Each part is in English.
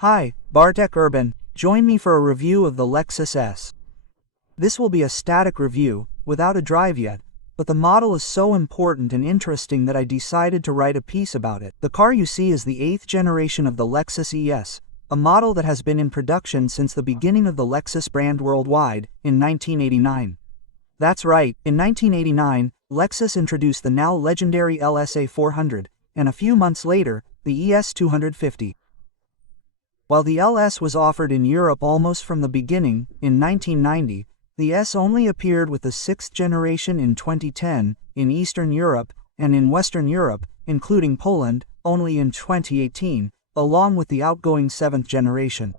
Hi, Bartek Urban. Join me for a review of the Lexus ES. This will be a static review, without a drive yet, but the model is so important and interesting that I decided to write a piece about it. The car you see is the 8th generation of the Lexus ES, a model that has been in production since the beginning of the Lexus brand worldwide, in 1989. That's right, in 1989, Lexus introduced the now legendary LSA 400, and a few months later, the ES 250. While the LS was offered in Europe almost from the beginning, in 1990, the S only appeared with the 6th generation in 2010, in Eastern Europe, and in Western Europe, including Poland, only in 2018, along with the outgoing 7th generation.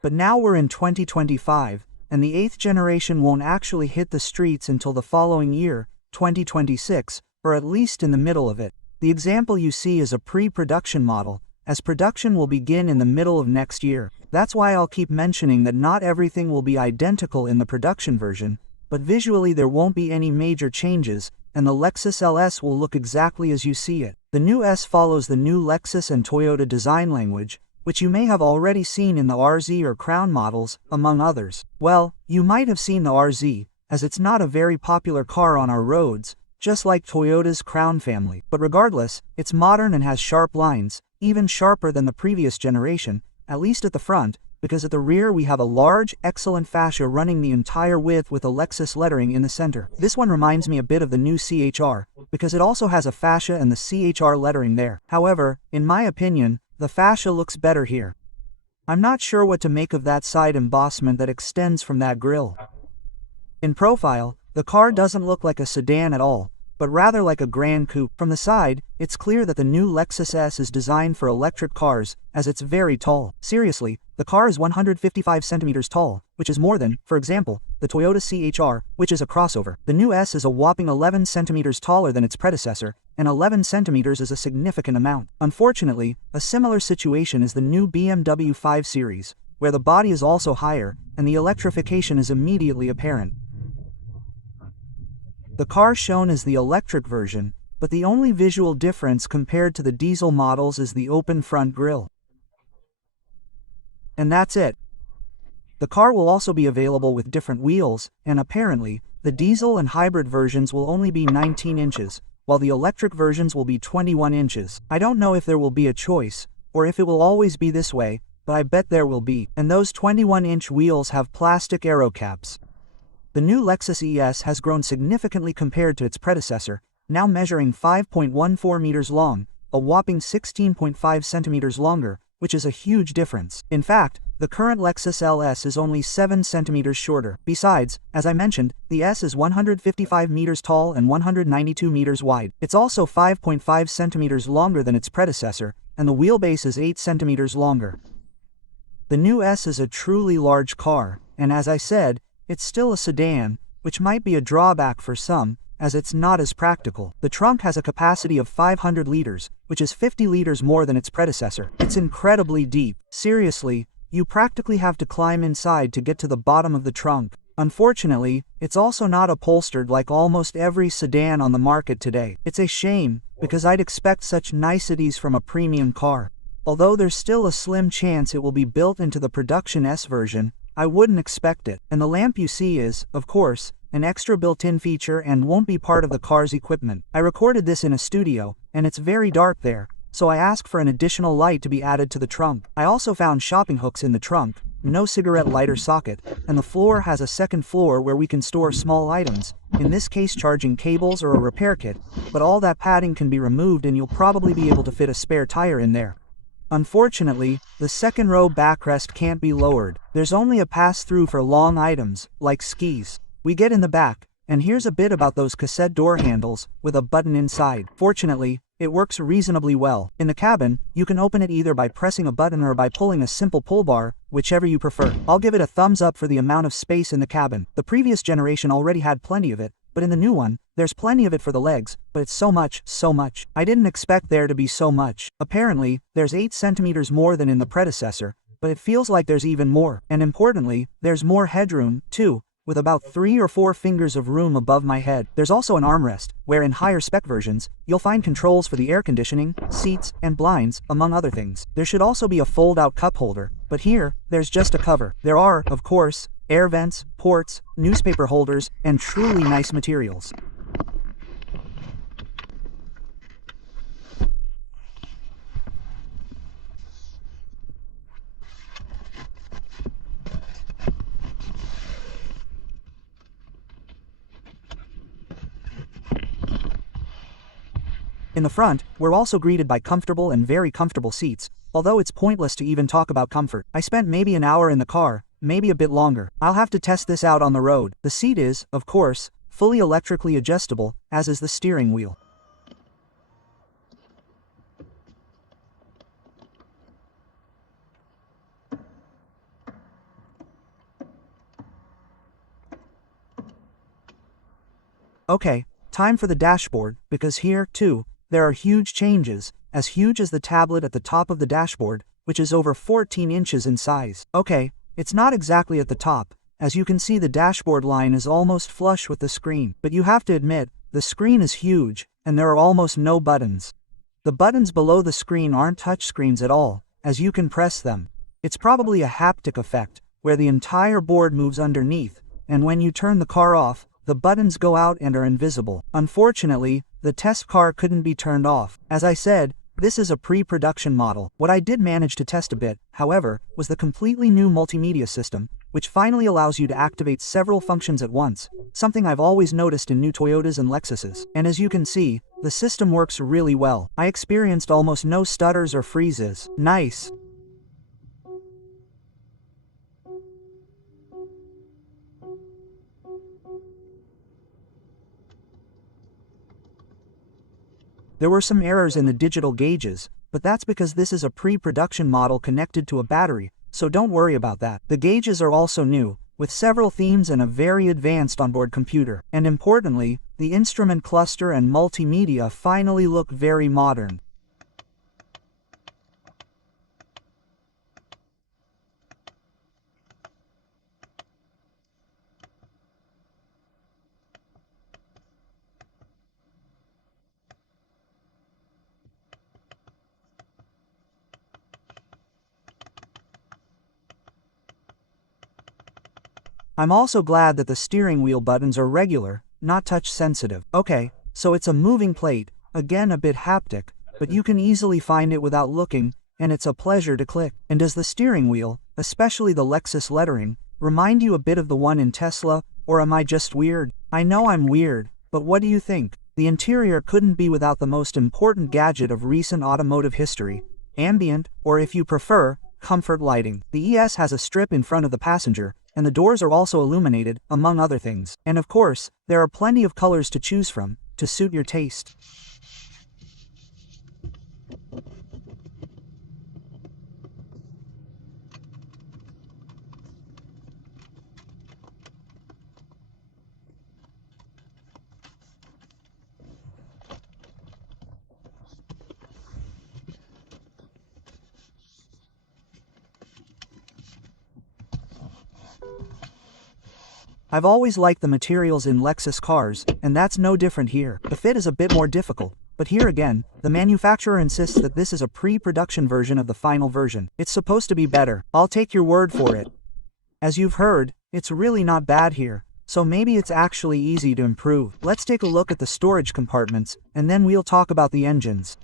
But now we're in 2025, and the 8th generation won't actually hit the streets until the following year, 2026, or at least in the middle of it. The example you see is a pre-production model, as production will begin in the middle of next year. That's why I'll keep mentioning that not everything will be identical in the production version, but visually there won't be any major changes, and the Lexus LS will look exactly as you see it. The new S follows the new Lexus and Toyota design language, which you may have already seen in the RZ or Crown models, among others. Well, you might have seen the RZ, as it's not a very popular car on our roads, just like Toyota's Crown family. But regardless, it's modern and has sharp lines, even sharper than the previous generation, at least at the front, because at the rear we have a large, excellent fascia running the entire width with a Lexus lettering in the center. This one reminds me a bit of the new CHR, because it also has a fascia and the CHR lettering there. However, in my opinion, the fascia looks better here. I'm not sure what to make of that side embossment that extends from that grille. In profile, the car doesn't look like a sedan at all, but rather like a Grand Coupe. From the side, it's clear that the new Lexus S is designed for electric cars, as it's very tall. Seriously, the car is 155 centimeters tall, which is more than, for example, the Toyota CHR, which is a crossover. The new S is a whopping 11 centimeters taller than its predecessor, and 11 centimeters is a significant amount. Unfortunately, a similar situation is the new BMW 5 Series, where the body is also higher, and the electrification is immediately apparent. The car shown is the electric version, but the only visual difference compared to the diesel models is the open front grille. And that's it. The car will also be available with different wheels, and apparently, the diesel and hybrid versions will only be 19 inches, while the electric versions will be 21 inches. I don't know if there will be a choice, or if it will always be this way, but I bet there will be. And those 21-inch wheels have plastic aero caps. The new Lexus ES has grown significantly compared to its predecessor, now measuring 5.14 meters long, a whopping 16.5 centimeters longer, which is a huge difference. In fact, the current Lexus LS is only 7 centimeters shorter. Besides, as I mentioned, the S is 155 meters tall and 192 meters wide. It's also 5.5 centimeters longer than its predecessor, and the wheelbase is 8 centimeters longer. The new S is a truly large car, and as I said, it's still a sedan, which might be a drawback for some, as it's not as practical. The trunk has a capacity of 500 liters, which is 50 liters more than its predecessor. It's incredibly deep. Seriously, you practically have to climb inside to get to the bottom of the trunk. Unfortunately, it's also not upholstered like almost every sedan on the market today. It's a shame, because I'd expect such niceties from a premium car. Although there's still a slim chance it will be built into the production S version, I wouldn't expect it. And the lamp you see is, of course, an extra built-in feature and won't be part of the car's equipment. I recorded this in a studio, and it's very dark there, so I asked for an additional light to be added to the trunk. I also found shopping hooks in the trunk, no cigarette lighter socket, and the floor has a second floor where we can store small items, in this case charging cables or a repair kit, but all that padding can be removed and you'll probably be able to fit a spare tire in there. Unfortunately, the second row backrest can't be lowered. There's only a pass-through for long items, like skis. We get in the back, and here's a bit about those cassette door handles, with a button inside. Fortunately, it works reasonably well. In the cabin, you can open it either by pressing a button or by pulling a simple pull bar, whichever you prefer. I'll give it a thumbs up for the amount of space in the cabin. The previous generation already had plenty of it, but in the new one, there's plenty of it for the legs, but it's so much. I didn't expect there to be so much. Apparently, there's 8 centimeters more than in the predecessor, but it feels like there's even more. And importantly, there's more headroom, too, with about 3 or 4 fingers of room above my head. There's also an armrest, where in higher spec versions, you'll find controls for the air conditioning, seats, and blinds, among other things. There should also be a fold-out cup holder, but here, there's just a cover. There are, of course, air vents, ports, newspaper holders, and truly nice materials. In the front, we're also greeted by comfortable and very comfortable seats, although it's pointless to even talk about comfort. I spent maybe an hour in the car, maybe a bit longer. I'll have to test this out on the road. The seat is, of course, fully electrically adjustable, as is the steering wheel. Okay, time for the dashboard, because here, too, there are huge changes, as huge as the tablet at the top of the dashboard, which is over 14 inches in size. Okay, it's not exactly at the top, as you can see the dashboard line is almost flush with the screen, but you have to admit, the screen is huge, and there are almost no buttons. The buttons below the screen aren't touch screens at all, as you can press them. It's probably a haptic effect, where the entire board moves underneath, and when you turn the car off, the buttons go out and are invisible. Unfortunately, the test car couldn't be turned off. As I said, this is a pre-production model. What I did manage to test a bit, however, was the completely new multimedia system, which finally allows you to activate several functions at once, something I've always noticed in new Toyotas and Lexuses. And as you can see, the system works really well. I experienced almost no stutters or freezes. Nice. There were some errors in the digital gauges, but that's because this is a pre-production model connected to a battery, so don't worry about that. The gauges are also new, with several themes and a very advanced onboard computer. And importantly, the instrument cluster and multimedia finally look very modern. I'm also glad that the steering wheel buttons are regular, not touch sensitive. Okay, so it's a moving plate, again a bit haptic, but you can easily find it without looking, and it's a pleasure to click. And does the steering wheel, especially the Lexus lettering, remind you a bit of the one in Tesla, or am I just weird? I know I'm weird, but what do you think? The interior couldn't be without the most important gadget of recent automotive history, ambient, or if you prefer, comfort lighting. The ES has a strip in front of the passenger, and the doors are also illuminated, among other things. And of course, there are plenty of colors to choose from, to suit your taste. I've always liked the materials in Lexus cars, and that's no different here. The fit is a bit more difficult, but here again, the manufacturer insists that this is a pre-production version of the final version. It's supposed to be better. I'll take your word for it. As you've heard, it's really not bad here, so maybe it's actually easy to improve. Let's take a look at the storage compartments, and then we'll talk about the engines.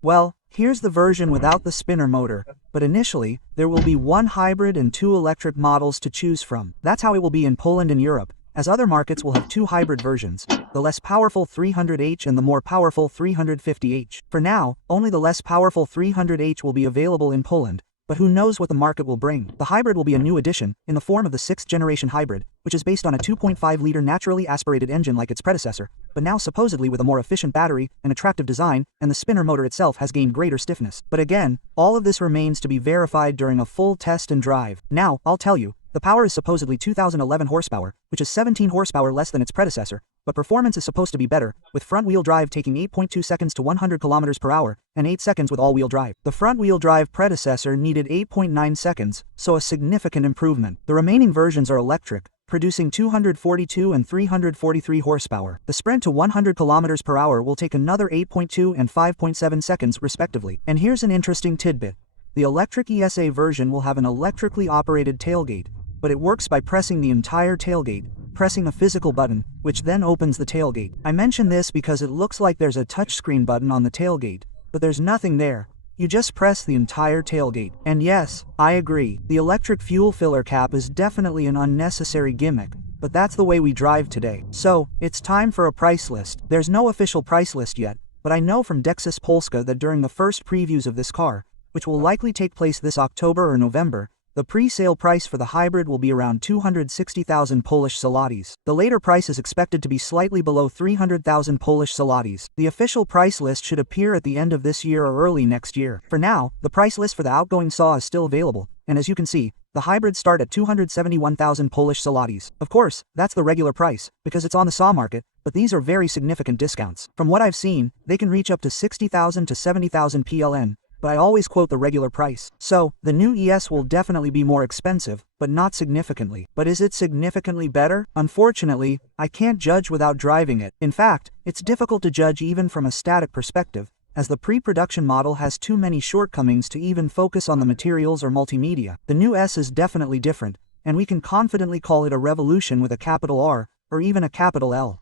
Well, here's the version without the spinner motor, but initially, there will be one hybrid and 2 electric models to choose from. That's how it will be in Poland and Europe, as other markets will have 2 hybrid versions, the less powerful 300h and the more powerful 350h. For now, only the less powerful 300h will be available in Poland, but who knows what the market will bring. The hybrid will be a new addition, in the form of the 6th generation hybrid, which is based on a 2.5-liter naturally aspirated engine like its predecessor, but now supposedly with a more efficient battery, an attractive design, and the spinner motor itself has gained greater stiffness. But again, all of this remains to be verified during a full test and drive. Now, I'll tell you, the power is supposedly 2011 horsepower, which is 17 horsepower less than its predecessor, but performance is supposed to be better, with front-wheel drive taking 8.2 seconds to 100 km per hour, and 8 seconds with all-wheel drive. The front-wheel drive predecessor needed 8.9 seconds, so a significant improvement. The remaining versions are electric, producing 242 and 343 horsepower. The sprint to 100 km per hour will take another 8.2 and 5.7 seconds respectively. And here's an interesting tidbit. The electric ESA version will have an electrically operated tailgate, but it works by pressing the entire tailgate, pressing a physical button, which then opens the tailgate. I mention this because it looks like there's a touchscreen button on the tailgate, but there's nothing there. You just press the entire tailgate. And yes, I agree, the electric fuel filler cap is definitely an unnecessary gimmick, but that's the way we drive today. So, it's time for a price list. There's no official price list yet, but I know from Dexys Polska that during the first previews of this car, which will likely take place this October or November, the pre-sale price for the hybrid will be around 260,000 Polish zlotys. The later price is expected to be slightly below 300,000 Polish zlotys. The official price list should appear at the end of this year or early next year. For now, the price list for the outgoing SAW is still available, and as you can see, the hybrids start at 271,000 Polish zlotys. Of course, that's the regular price, because it's on the SAW market, but these are very significant discounts. From what I've seen, they can reach up to 60,000 to 70,000 PLN. But I always quote the regular price. So, the new ES will definitely be more expensive, but not significantly. But is it significantly better? Unfortunately, I can't judge without driving it. In fact, it's difficult to judge even from a static perspective, as the pre-production model has too many shortcomings to even focus on the materials or multimedia. The new S is definitely different, and we can confidently call it a revolution with a capital R, or even a capital L.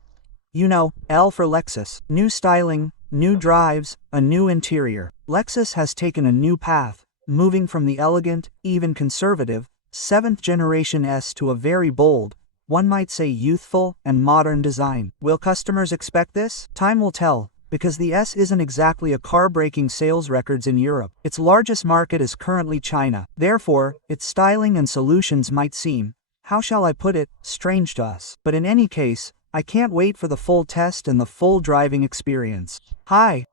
You know, L for Lexus. New styling, new drives, a new interior. Lexus has taken a new path, moving from the elegant, even conservative, 7th generation S to a very bold, one might say youthful and modern design. Will customers expect this? Time will tell, because the S isn't exactly a car breaking sales records in Europe. Its largest market is currently China. Therefore, its styling and solutions might seem, how shall I put it, strange to us. But in any case, I can't wait for the full test and the full driving experience. Hi,